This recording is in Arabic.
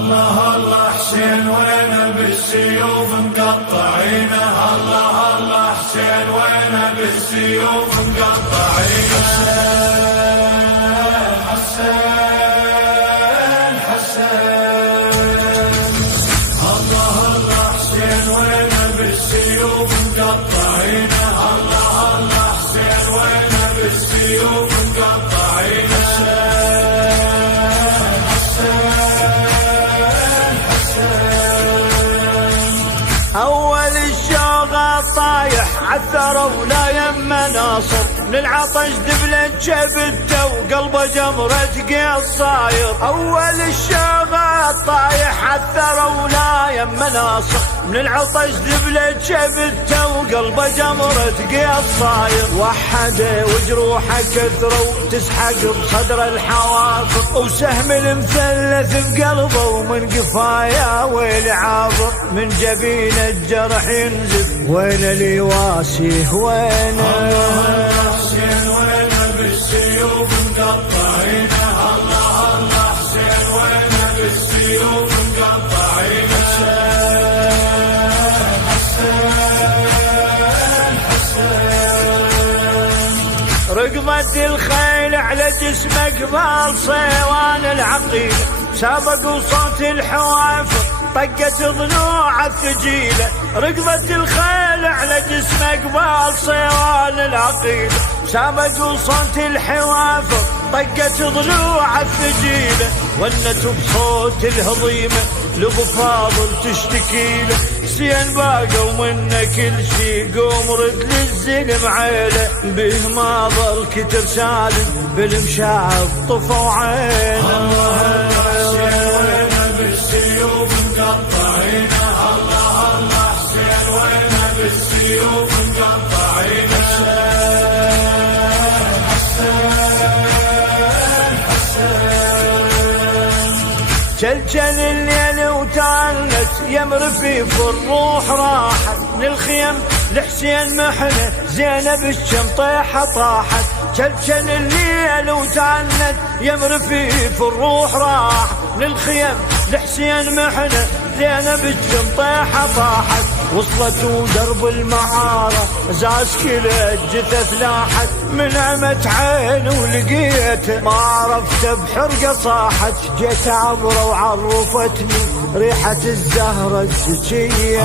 الله الله حسين وين بالسيوف مقطعينه، الله الله حسين وين بالسيوف مقطعينه. حسين حسين الله الله حسين وين بالسيوف مقطعينه، الله الله حسين وين بالسيوف مقطعينه. أول الشوغة طايح عثروا لا يم ناصر، للعطش دبلة شبته وقلبه جمرة قصاير. أول الشوغة طايح عثروا لا يم ناصر، من العطش دبلة شبته وقلبه جمرة قصاير. وحده وجروحه كثروا تسحق بصدر الحوافر، وسهم المثلث بقلبه ومن قفايا ويل عابر. من جبين الجرح ينزف وين اللي واسيه وينه. حسين وين بالسيوف مقطعينه، الله الله حسين وين بالسيوف مقطعينه. ركضت الخيل على جسمه قبال صيوان العقيل، سابقوا صوت الحوافر طقت ضلوع الثقيله. ركضت الخيل على جسمه قبال صيوان العقيل، سابقوا صوت الحوافر طقت ضلوع الثقيله. ولت بصوت الهضيمه لابو فاضل تشتكيله، حسين باقوا منه كل شي قوم رد للزلم عيله. به ما ظل كتر سالم بالمشاعر طفوا عينه. بالسيوف مقطعينه، الله الله حسين وين بالسيوف مقطعينه. جلجل الليل وتعنت يمر في الروح راحت، للخيم لحسين محنه زينب الشمطيحه طاحت. جلجل الليل وتعنت يمر في الروح راحت، للخيم لحسين محنه زينب الشمطيحه طاحت. وصلت ودرب المعارة زاز كل الجثث لاحت، من عمت عين ولقيته ما عرفت بحرقه صاحت. جيت عبره وعرفتني ريحة الزهرة الزكية.